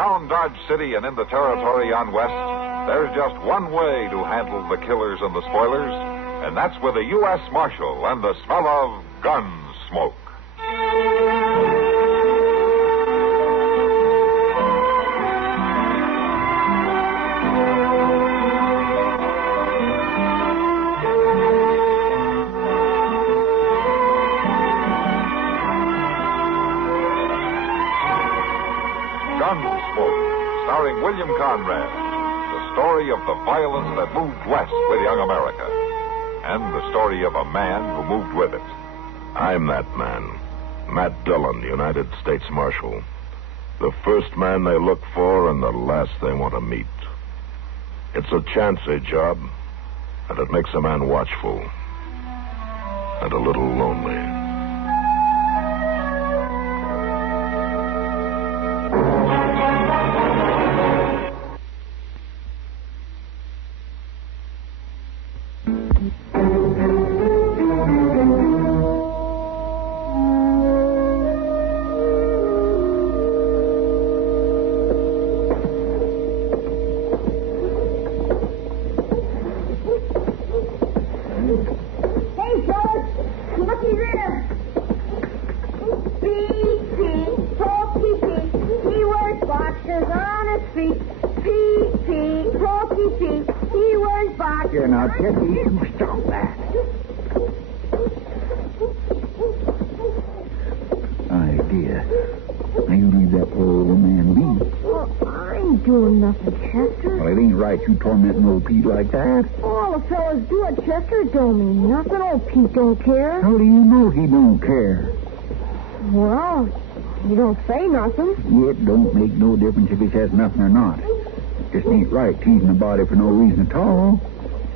around Dodge City and in the territory on West, there's just one way to handle the killers and the spoilers, and that's with a U.S. Marshal and the smell of Gunsmoke. Gunsmoke, starring William Conrad, the story of the violence that moved west with young America, and the story of a man who moved with it. I'm that man, Matt Dillon, United States Marshal. The first man they look for and the last they want to meet. It's a chancy job, and it makes a man watchful and a little lonely. Now, Chester, you stop that. Idea. Now, you leave that poor old man be. Well, I ain't doing nothing, Chester. Well, it ain't right you tormenting old Pete like that. All the fellas do it, Chester. It don't mean nothing. Old Pete don't care. How do you know he don't care? Well, he don't say nothing. It don't make no difference if he says nothing or not. Just ain't right teasing a body for no reason at all.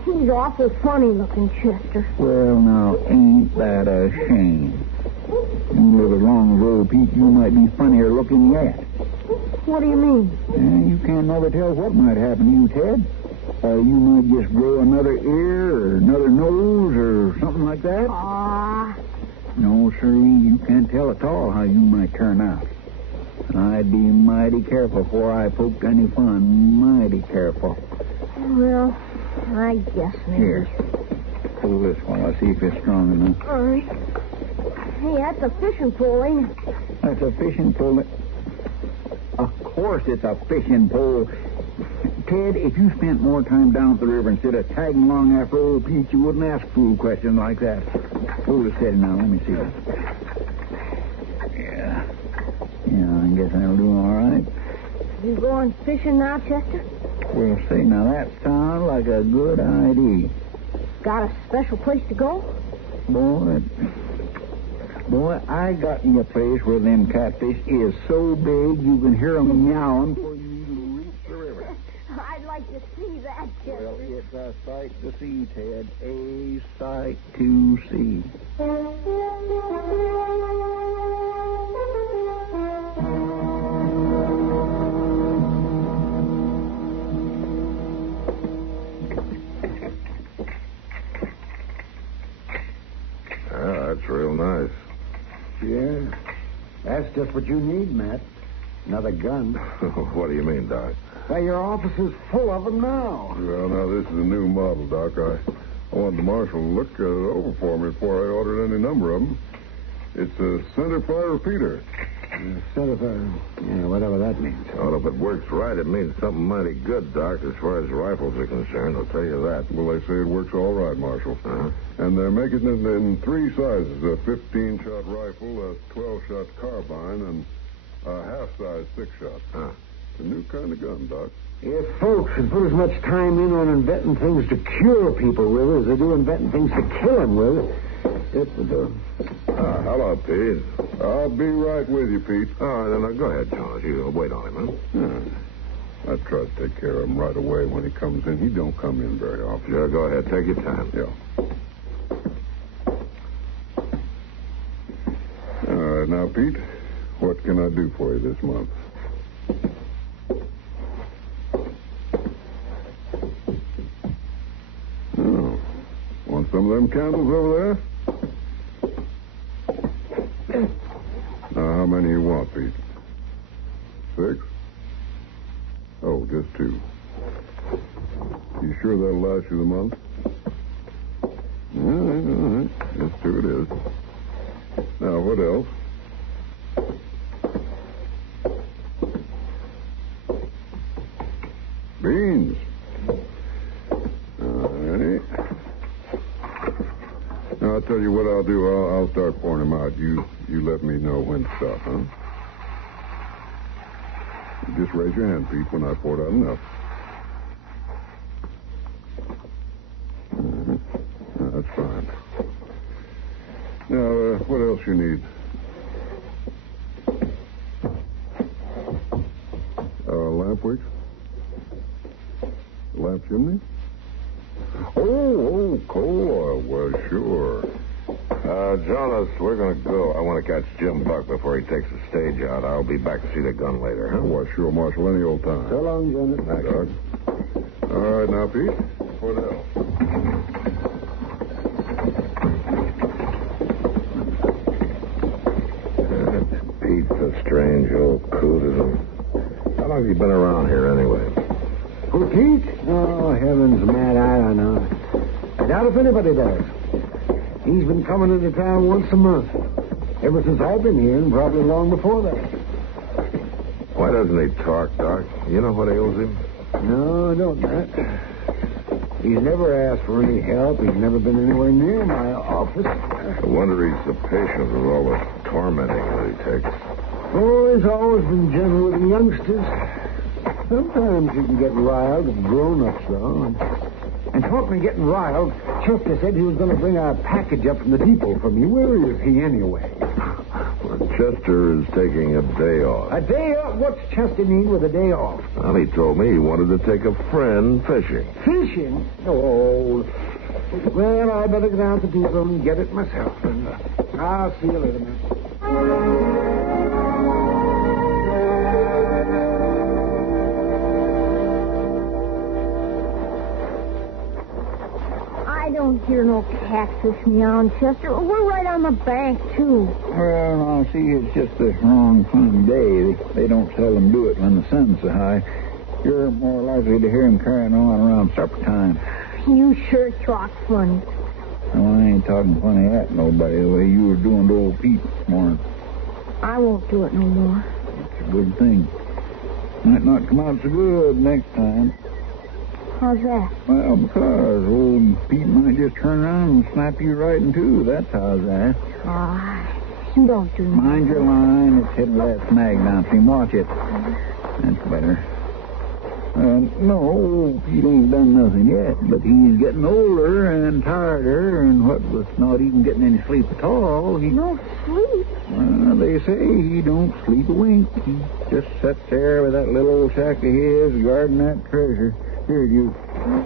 He's awful funny looking, Chester. Well, now, ain't that a shame? You live as long as old Pete, you might be funnier looking yet. What do you mean? You can't never tell what might happen to you, Ted. You might just grow another ear or another nose or something like that. No, sir, you can't tell at all how you might turn out. I'd be mighty careful before I poked any fun. Mighty careful. Well, I guess maybe. Here. Pull this one. I'll see if it's strong enough. All right. Hey, that's a fishing pole, ain't it? That's a fishing pole. Of course it's a fishing pole. Ted, if you spent more time down at the river instead of tagging along after old Pete, you wouldn't ask fool questions like that. Hold it steady now. Let me see it. Yeah. Yeah, I guess that'll do all right. You going fishing now, Chester? Well, say, now that sounds like a good idea. Got a special place to go? Boy, I got me a place where them catfish is so big you can hear them meowing before you even reach the river. I'd like to see that, Chester. Well, it's a sight to see, Ted. A sight to see. That's real nice. Yeah. That's just what you need, Matt. Another gun. What do you mean, Doc? Why, your office is full of them now. Well, now, this is a new model, Doc. I wanted the marshal to look it over for me before I ordered any number of them. It's a centerfire repeater. Centerfire, whatever that means. Well, if it works right, it means something mighty good, Doc, as far as rifles are concerned. I'll tell you that. Well, they say it works all right, Marshal. Uh-huh. And they're making it in three sizes, a 15-shot rifle, a 12-shot carbine, and a half-size 6-shot. Huh. It's a new kind of gun, Doc. If folks had put as much time in on inventing things to cure people with as they do inventing things to kill them with, it would... Hello, Pete. I'll be right with you, Pete. Then go ahead, Charles. You wait on him, huh? I try to take care of him right away when he comes in. He don't come in very often. Sure, go ahead. Take your time. Yeah. All right, now, Pete, what can I do for you this month? Oh, want some of them candles over there? Now, how many you want, Pete? 6? Oh, just 2. You sure that'll last you the month? All right. Just 2 it is. Now, what else? Beans. All right. Now, I'll tell you what I'll do. I'll start pouring them out. You let me know when to stop, huh? You just raise your hand, Pete, when I pour out enough. That's fine. Now, what else you need? Lamp wicks? Lamp chimney? Oh, coal oil. Well, sure. Jonas, we're going to go. I want to catch Jim Buck before he takes the stage out. I'll be back to see the gun later, huh? Well, sure, Marshal, any old time. So long, Jonas. Thanks, Doc. All right, now, Pete. What else? Pete's a strange old coot, isn't he? How long have you been around here, anyway? Who, Pete? Oh, heavens, Matt, I don't know. I doubt if anybody does. He's been coming into town once a month. Ever since I've been here, and probably long before that. Why doesn't he talk, Doc? You know what ails him? No, I don't, Matt. He's never asked for any help. He's never been anywhere near my office. I wonder he's the patient with all the tormenting that he takes. Oh, he's always been gentle with the youngsters. Sometimes he can get riled with grown-ups, though. And talking of getting riled, Chester said he was going to bring a package up from the depot for me. Where is he, anyway? Well, Chester is taking a day off. A day off? What's Chester need with a day off? Well, he told me he wanted to take a friend fishing. Fishing? Oh. Well, I better go down to the depot and get it myself. And I'll see you later, man. I don't hear no catfish meowing, Chester. We're right on the bank, too. Well, now, see, it's just the wrong time of day. They don't seldom do it when the sun's so high. You're more likely to hear them carrying on around supper time. You sure talk funny. Well, I ain't talking funny at nobody the way you were doing to old Pete this morning. I won't do it no more. It's a good thing. Might not come out so good next time. How's that? Well, because old Pete might just turn around and snap you right in two. That's how's that. You don't do nothing. Mind your line. It's hitting that snag down. See, watch it. That's better. No, Pete ain't done nothing yet, but he's getting older and tireder, and what with not even getting any sleep at all, he... No sleep? Well, they say he don't sleep a wink. He just sits there with that little old sack of his, guarding that treasure. Here, you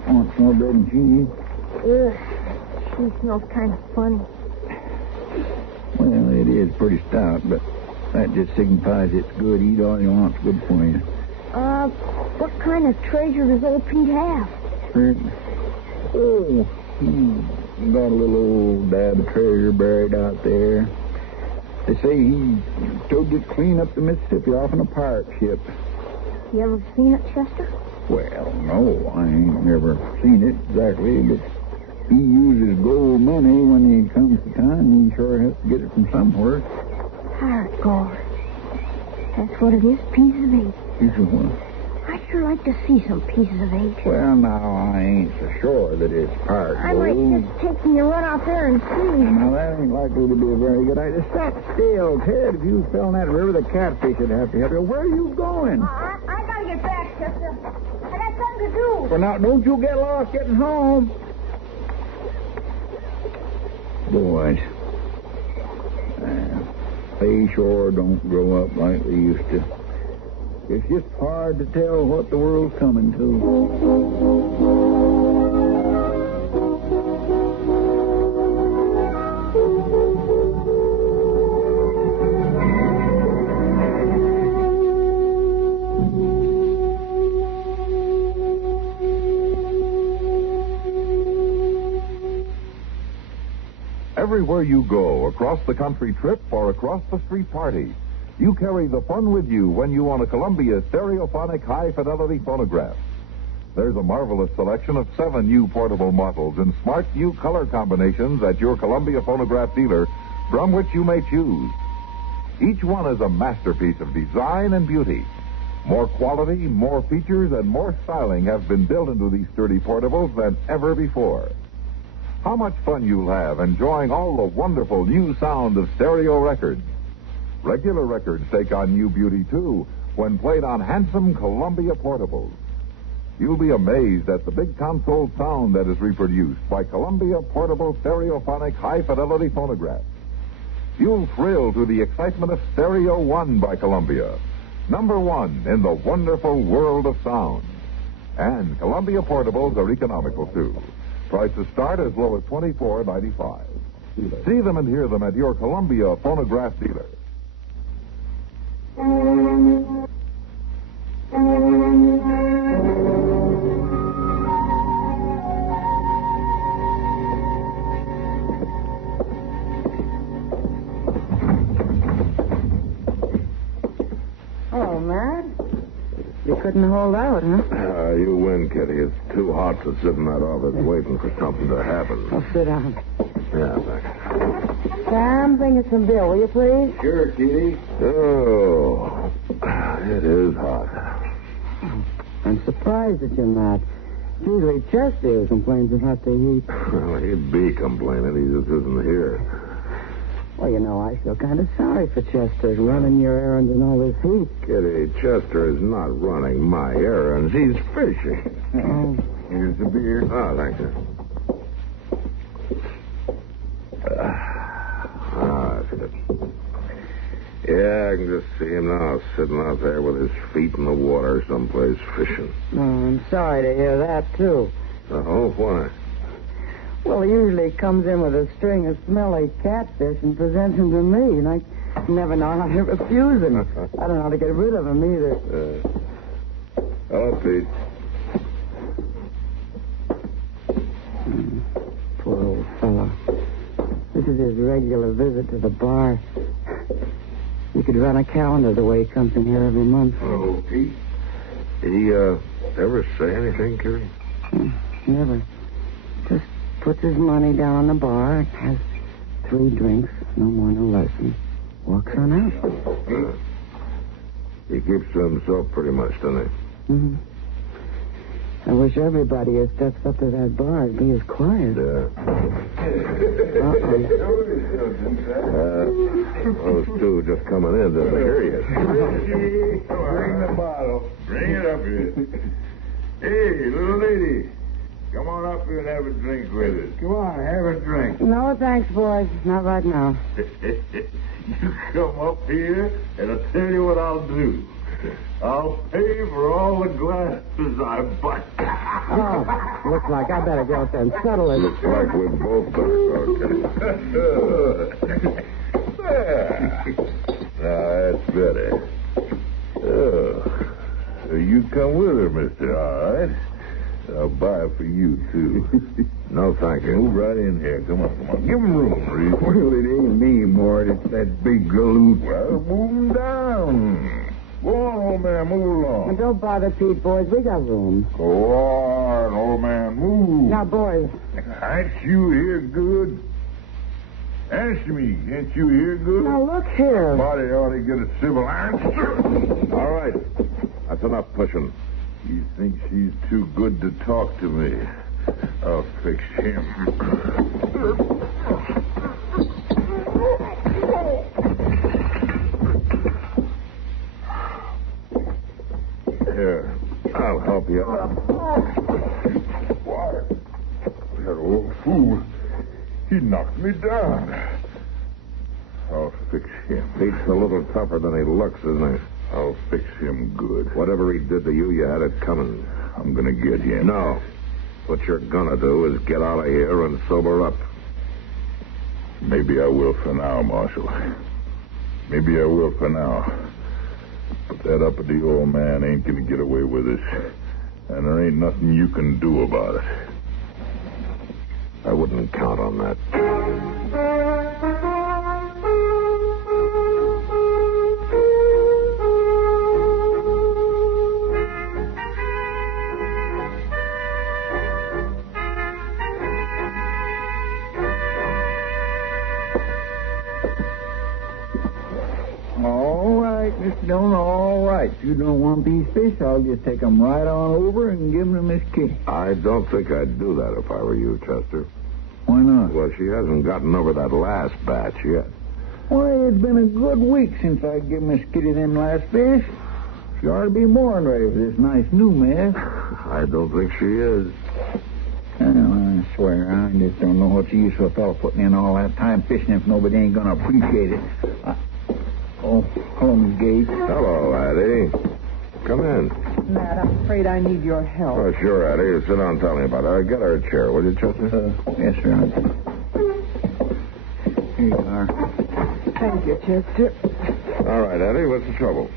want some more bread and cheese? Ugh, she smells kind of funny. Well, it is pretty stout, but that just signifies it's good. Eat all you want. It's good for you. What kind of treasure does old Pete have? Oh, he got a little old dab of treasure buried out there. They say he towed it clean up the Mississippi off on a pirate ship. You ever seen it, Chester? Well, no, I ain't never seen it exactly, but he uses gold money when he comes to town. He sure has to get it from somewhere. Pirate gold. That's what it is, pieces of eight. Pieces of what? I'd sure like to see some pieces of eight. Well, now, I ain't so sure that it's pirate I gold. might just take me a run out there and see. Now, that ain't likely to be a very good idea. Sat still, Ted. If you fell in that river, the catfish would have to help you. Where are you going? I gotta get back, Chester. I got something to do. Well, now, don't you get lost getting home. Boys, they sure don't grow up like they used to. It's just hard to tell what the world's coming to. Everywhere you go, across the country trip or across the street party, You carry the fun with you when you own a Columbia stereophonic high-fidelity phonograph. There's a marvelous selection of 7 new portable models in smart new color combinations at your Columbia phonograph dealer, from which you may choose. Each one is a masterpiece of design and beauty. More quality, more features, and more styling have been built into these sturdy portables than ever before. How much fun you'll have enjoying all the wonderful new sound of stereo records. Regular records take on new beauty, too, when played on handsome Columbia portables. You'll be amazed at the big console sound that is reproduced by Columbia portable stereophonic high-fidelity phonographs. You'll thrill to the excitement of Stereo One by Columbia, #1 in the wonderful world of sound. And Columbia portables are economical, too. Prices start as low as $24.95. See them and hear them at your Columbia phonograph dealer. Oh, Matt. You couldn't hold out, huh? You win, Kitty. It's too hot to sit in that office waiting for something to happen. Oh, sit down. Yeah, thanks. Sam, bring us some beer, will you, please? Sure, Kitty. Oh, it is hot. I'm surprised at you, Matt. It's usually Chester who complains about the heat. Well, he'd be complaining. He just isn't here. Well, you know, I feel kind of sorry for Chester running your errands in all this heat. Kitty, Chester is not running my errands. He's fishing. Oh. Here's the beer. Oh, thank you. That's good. Yeah, I can just see him now, sitting out there with his feet in the water someplace fishing. Oh, I'm sorry to hear that, too. Oh, why? Well, he usually comes in with a string of smelly catfish and presents them to me, and I never know how to refuse him. I don't know how to get rid of him either. Hello, Pete. Poor old fellow. This is his regular visit to the bar. You could run a calendar the way he comes in here every month. Hello, Pete. He, ever say anything, Kitty? Never. Just puts his money down on the bar, has 3 drinks, no more, no less, and walks on out. He keeps to himself pretty much, doesn't he? Mm-hmm. I wish everybody who steps up to that bar would be as quiet. Yeah. Those two just coming in to hear you. Bring the bottle. Bring it up here. Hey, little lady. Come on up here and have a drink with us. Come on, have a drink. No, thanks, boys. Not right now. You come up here, and I'll tell you what I'll do. I'll pay for all the glasses I buy. Oh, looks like I better go up there and settle it. Looks like we're both okay. Now, that's better. You come with her, mister, all right? I'll buy it for you, too. No, thank you. Move right in here. Come on. Give him room, Reed. Well, it ain't me, Mort. It's that big galoot. Well, move him down. Go on, old man. Move along. And don't bother Pete, boys. We got room. Go on, old man. Move. Now, boys. Ain't you here good? Answer me. Ain't you here good? Now, look here. Somebody ought to get a civil answer. All right. That's enough pushing. You think she's too good to talk to me? I'll fix him. Here, I'll help you up. Why? That old fool. He knocked me down. I'll fix him. Pete's a little tougher than he looks, isn't he? I'll fix him good. Whatever he did to you, you had it coming. I'm going to get him. No. What you're going to do is get out of here and sober up. Maybe I will for now, Marshal. Maybe I will for now. But that uppity old man ain't going to get away with it. And there ain't nothing you can do about it. I wouldn't count on that. Dillon, all right. If you don't want these fish, I'll just take them right on over and give them to Miss Kitty. I don't think I'd do that if I were you, Chester. Why not? Well, she hasn't gotten over that last batch yet. Well, it's been a good week since I give Miss Kitty them last fish. She ought to be more than ready for this nice new mess. I don't think she is. Well, I swear, I just don't know what's the use of a fellow putting in all that time fishing if nobody ain't going to appreciate it. Hello, Miss Gates. Hello, Addie. Come in. Matt, I'm afraid I need your help. Oh, sure, Addie. Sit down and tell me about it. Get her a chair, will you, Chester? Yes, sir. Here you are. Thank you, Chester. All right, Addie, what's the trouble?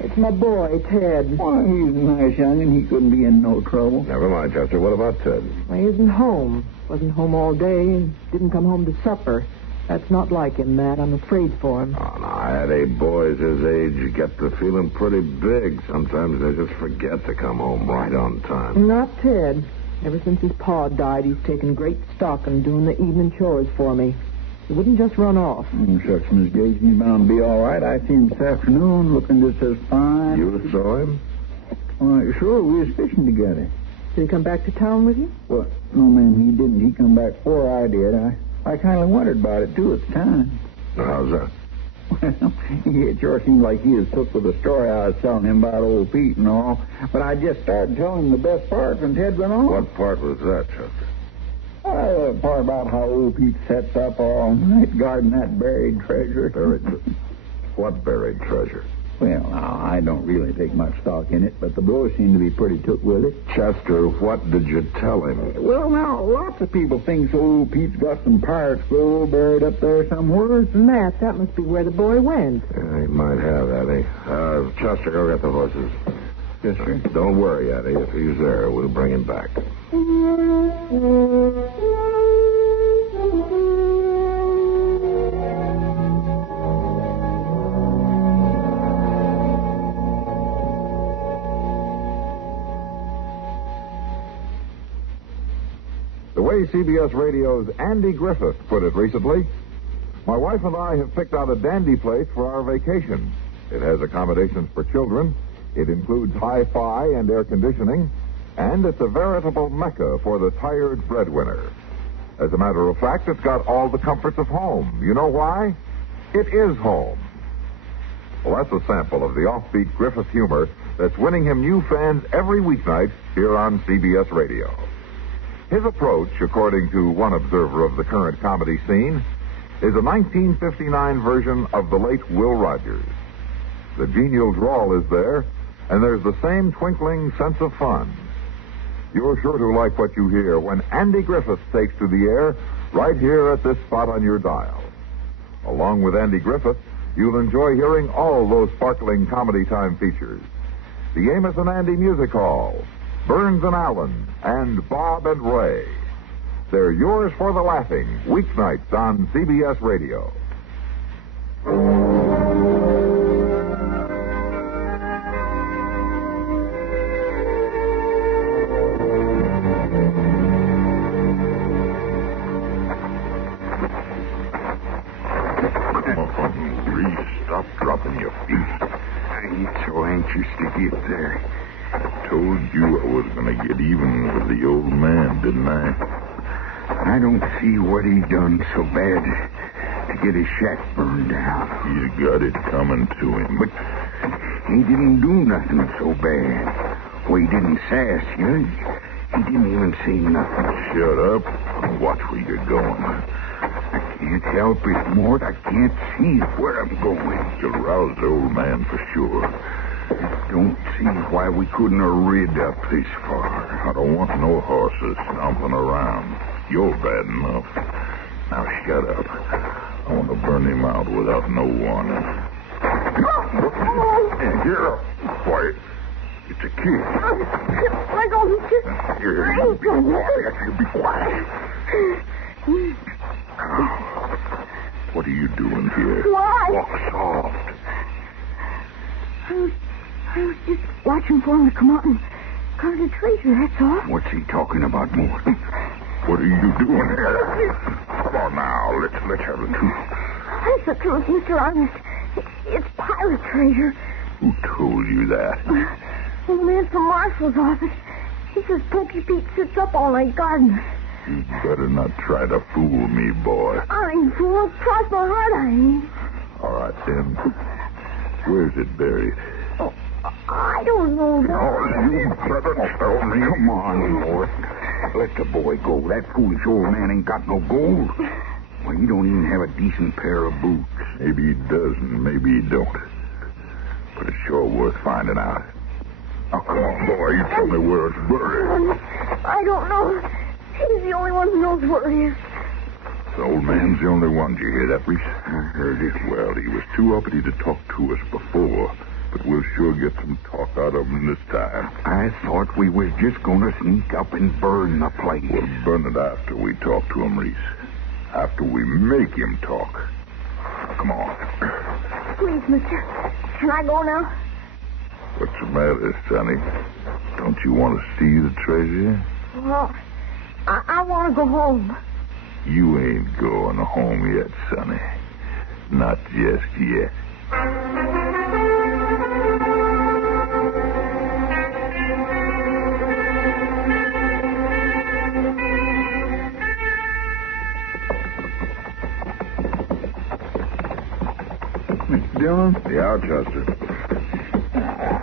It's my boy, Ted. Why, he's a nice young'un. He couldn't be in no trouble. Never mind, Chester. What about Ted? Well, he isn't home. Wasn't home all day. Didn't come home to supper. That's not like him, Matt. I'm afraid for him. Oh, no, Addie, boys his age get to feeling pretty big. Sometimes they just forget to come home right on time. Not Ted. Ever since his pa died, he's taken great stock in doing the evening chores for me. He wouldn't just run off. Shucks, Miss Gates, he's bound to be all right. I seen him this afternoon looking just as fine. You saw him? Sure, we was fishing together. Did he come back to town with you? Well, no, ma'am, he didn't. He come back before I did. I kind of wondered about it, too, at the time. How's that? Well, it sure seemed like he was took with the story I was telling him about old Pete and all. But I just started telling him the best part when Ted went on. What part was that, Chester? The part about how old Pete sets up all night guarding that buried treasure. What buried treasure? Well, now, I don't really take much stock in it, but the boys seem to be pretty took with it. Chester, what did you tell him? Well, now, lots of people think old Pete's got some pirate's gold buried up there somewhere. Matt, that must be where the boy went. Yeah, he might have, Addie. Chester, go get the horses. Yes, sir. Don't worry, Addie. If he's there, we'll bring him back. The way CBS Radio's Andy Griffith put it recently, my wife and I have picked out a dandy place for our vacation. It has accommodations for children. It includes hi-fi and air conditioning, and it's a veritable mecca for the tired breadwinner. As a matter of fact, it's got all the comforts of home. You know why? It is home. Well, that's a sample of the offbeat Griffith humor that's winning him new fans every weeknight here on CBS Radio. His approach, according to one observer of the current comedy scene, is a 1959 version of the late Will Rogers. The genial drawl is there, and there's the same twinkling sense of fun. You're sure to like what you hear when Andy Griffith takes to the air right here at this spot on your dial. Along with Andy Griffith, you'll enjoy hearing all those sparkling Comedy Time features. The Amos and Andy Music Hall, Burns and Allen, and Bob and Ray. They're yours for the laughing, weeknights on CBS Radio. Stop dropping your feet. I ain't so anxious to get there. Told you I was going to get even with the old man, didn't I? I don't see what he done so bad to get his shack burned down. He's got it coming to him. But he didn't do nothing so bad. Well, he didn't sass you. He didn't even say nothing. Shut up and watch where you're going. I can't help it, Mort. I can't see where I'm going. You'll rouse the old man for sure. I don't see why we couldn't have rid up this far. I don't want no horses stomping around. You're bad enough. Now shut up. I want to burn him out without no warning. Here, quiet. It's a kid. Let go, mister. Here, you be quiet. You be quiet. What are you doing here? Why? Walk soft. I was just watching for him to come out and guard the treasure, that's all. What's he talking about, Mort? What are you doing here? Come on now, let's have the truth. That's the truth, Mr. Honest. It's pirate treasure. Who told you that? The man from Marshall's office. He says Pokey Pete sits up all night gardening. You better not try to fool me, boy. I ain't fool. Cross my heart, I ain't. All right, then. Where's it buried? Oh, I don't know. Oh, you better tell me. Come on, boy. Let the boy go. That foolish old man ain't got no gold. Why, he don't even have a decent pair of boots. Maybe he does and maybe he don't. But it's sure worth finding out. Oh, come on, boy. You tell me where it's buried. I don't know. He's the only one who knows where he is. The old man's the only one. Did you hear that, Reese? I heard it. Well, he was too uppity to talk to us before, but we'll sure get some talk out of him this time. I thought we was just going to sneak up and burn the place. We'll burn it after we talk to him, Reese. After we make him talk. Come on. Please, mister. Can I go now? What's the matter, Sonny? Don't you want to see the treasure? Well, I want to go home. You ain't going home yet, Sonny. Not just yet. Mr. Dillon? Yeah, Chester.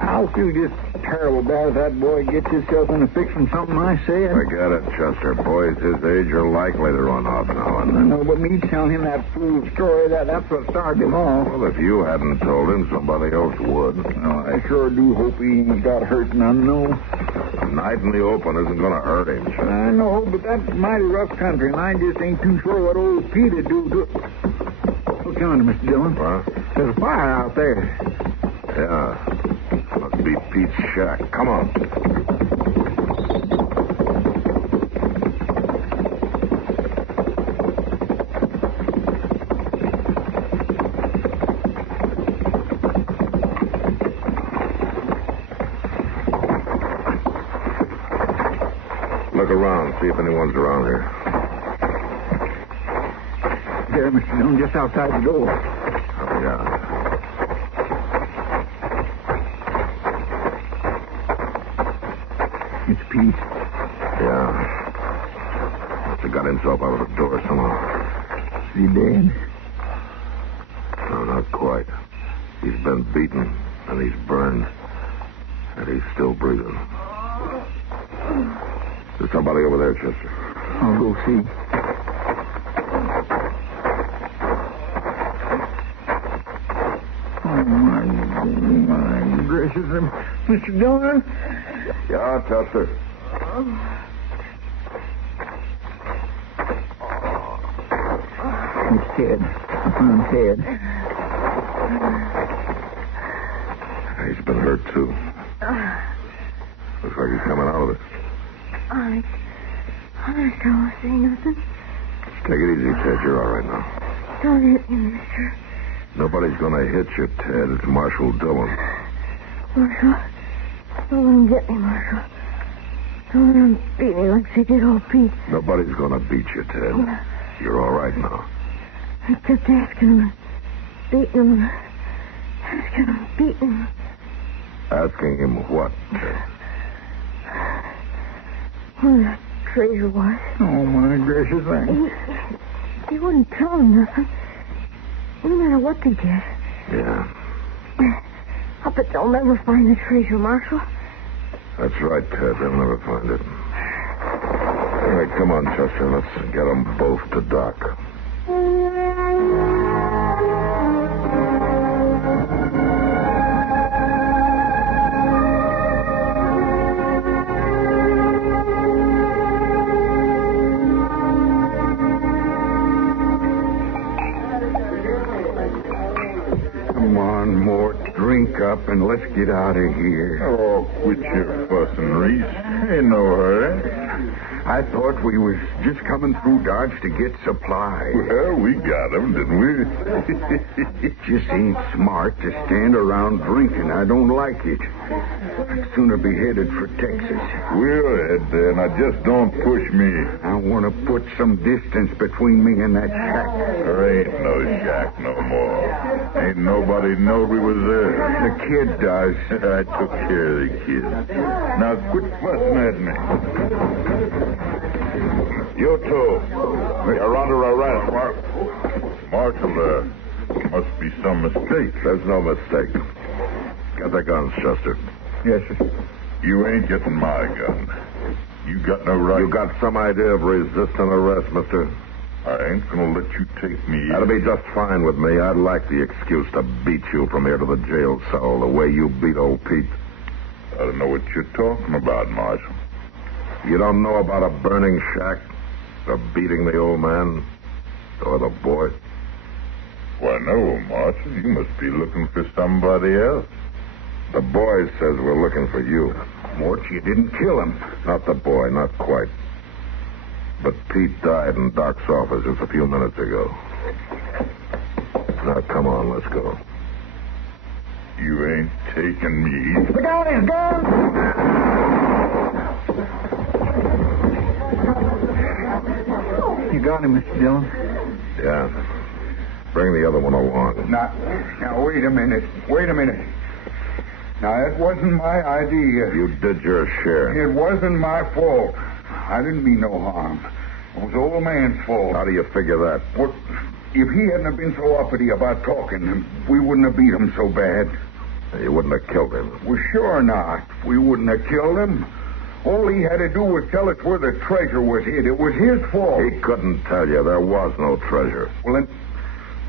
I'll feel just terrible bad if that boy gets himself in a fix from something I said. Forget it, Chester. Boys his age are likely to run off now and then. No, but me telling him that fool story, that's what started it all. Well, if you hadn't told him, somebody else would. No, I sure do hope he ain't got hurt, and I know. A night in the open isn't going to hurt him, Chester. I know, but that's mighty rough country, and I just ain't too sure what old Pete'd do to it. Look yonder, Mr. Dillon. What? There's a fire out there. Yeah. Must be Pete's shack. Come on. Look around, see if anyone's around here. There, Mr. Dillon, just outside the door. Oh, yeah. It's Pete. Yeah. Must have got himself out of the door somehow. Is he dead? No, not quite. He's been beaten, and he's burned, and he's still breathing. There's somebody over there, Chester. I'll go see. Oh, my gracious. Mr. Dillon? Yeah, Chester. It's Ted. I found Ted. He's been hurt, too. Looks like he's coming out of it. I don't say nothing. Take it easy, Ted. You're all right now. Don't hit me, mister. Nobody's going to hit you, Ted. It's Marshal Dillon. Marshal, don't let him get me, Marshal. Don't let him beat me like they did old Pete. Nobody's going to beat you, Ted. You're all right now. I kept asking him, beating him, asking him, beating him. Asking him what, Ted? Where that treasure was. Oh, my gracious. He wouldn't tell him nothing. No matter what they did. Yeah. I bet they'll never find the treasure, Marshal. That's right, Ted. They'll never find it. All right, come on, Chester. Let's get them both to dock. Come on, Mort. Drink up and let's get out of here. Oh, quit your fussing, Reese. Ain't no hurry. I thought we was just coming through Dodge to get supplies. Well, we got him, didn't we? It just ain't smart to stand around drinking. I don't like it. I'd sooner be headed for Texas. We'll head there. Now, just don't push me. I want to put some distance between me and that shack. There ain't no shack no more. Ain't nobody know we was there. The kid does. I took care of the kid. Now, quit fussing at me. You two. You're under arrest. Marshal, there must be some mistake. There's no mistake. Get the guns, Chester. Yes, sir. You ain't getting my gun. You got no right. You got some idea of resisting arrest, mister? I ain't gonna let you take me. That'll be just fine with me. I'd like the excuse to beat you from here to the jail cell the way you beat old Pete. I don't know what you're talking about, Marshal. You don't know about a burning shack? Or beating the old man? Or the boy? Why, no, Marshal. You must be looking for somebody else. The boy says we're looking for you. Mort, you didn't kill him. Not the boy, not quite. But Pete died in Doc's office just a few minutes ago. Now, come on, let's go. You ain't taking me. Look out, his gun! You got him, Mr. Dillon. Yeah. Bring the other one along. Now, wait a minute. Now, it wasn't my idea. You did your share. It wasn't my fault. I didn't mean no harm. It was the old man's fault. How do you figure that? Well, if he hadn't have been so uppity about talking, we wouldn't have beat him so bad. You wouldn't have killed him. Well, sure not. We wouldn't have killed him. All he had to do was tell us where the treasure was hid. It was his fault. He couldn't tell you. There was no treasure. Well,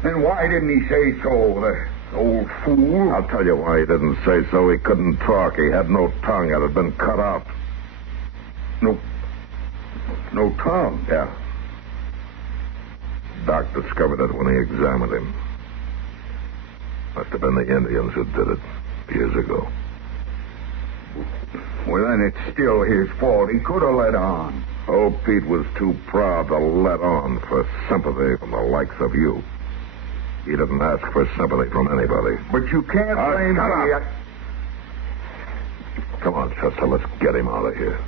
then why didn't he say so, the old fool? I'll tell you why he didn't say so. He couldn't talk. He had no tongue. It had been cut out. No tongue? Yeah. Doc discovered it when he examined him. Must have been the Indians who did it years ago. Well, then it's still his fault. He could have let on. Old Pete was too proud to let on for sympathy from the likes of you. He didn't ask for sympathy from anybody. But you can't blame me. Come on, Chester, let's get him out of here.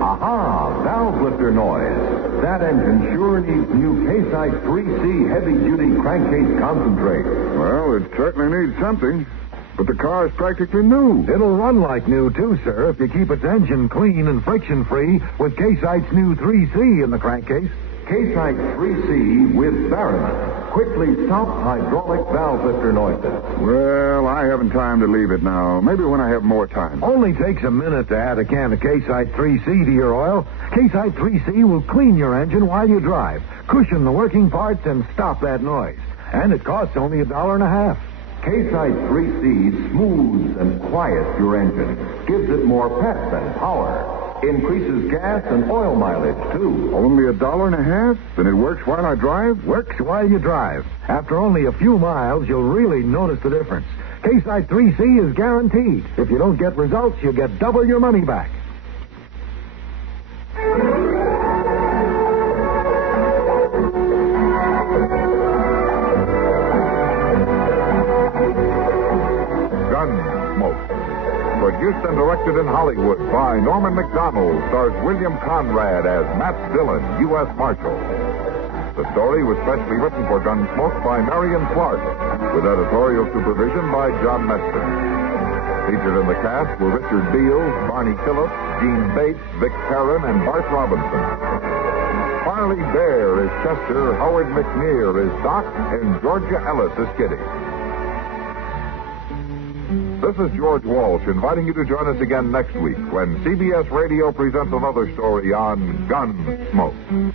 Aha, valve lifter noise. That engine sure needs new Case-ICE 3C heavy-duty crankcase concentrate. Well, it certainly needs something. But the car is practically new. It'll run like new, too, sir, if you keep its engine clean and friction-free with Case-ICE's new 3C in the crankcase. Case-ICE 3C with Barron. Quickly stop hydraulic valve lifter noises. Well, I haven't time to leave it now. Maybe when I have more time. Only takes a minute to add a can of Case-ICE 3C to your oil. Case-ICE 3C will clean your engine while you drive, cushion the working parts, and stop that noise. And it costs only $1.50. Case-ICE 3C smooths and quiets your engine, gives it more pep and power, increases gas and oil mileage, too. Only $1.50? Then it works while I drive? Works while you drive. After only a few miles, you'll really notice the difference. Case-ICE 3C is guaranteed. If you don't get results, you'll get double your money back. Gunsmoke. Produced and directed in Hollywood by Norman MacDonnell, stars William Conrad as Matt Dillon, U.S. Marshal. The story was specially written for Gunsmoke by Marion Clark, with editorial supervision by John Meston. Featured in the cast were Richard Beals, Barney Phillips, Gene Bates, Vic Perrin, and Bart Robinson. Parley Baer is Chester, Howard McNear is Doc, and Georgia Ellis is Kitty. This is George Walsh inviting you to join us again next week when CBS Radio presents another story on Gunsmoke.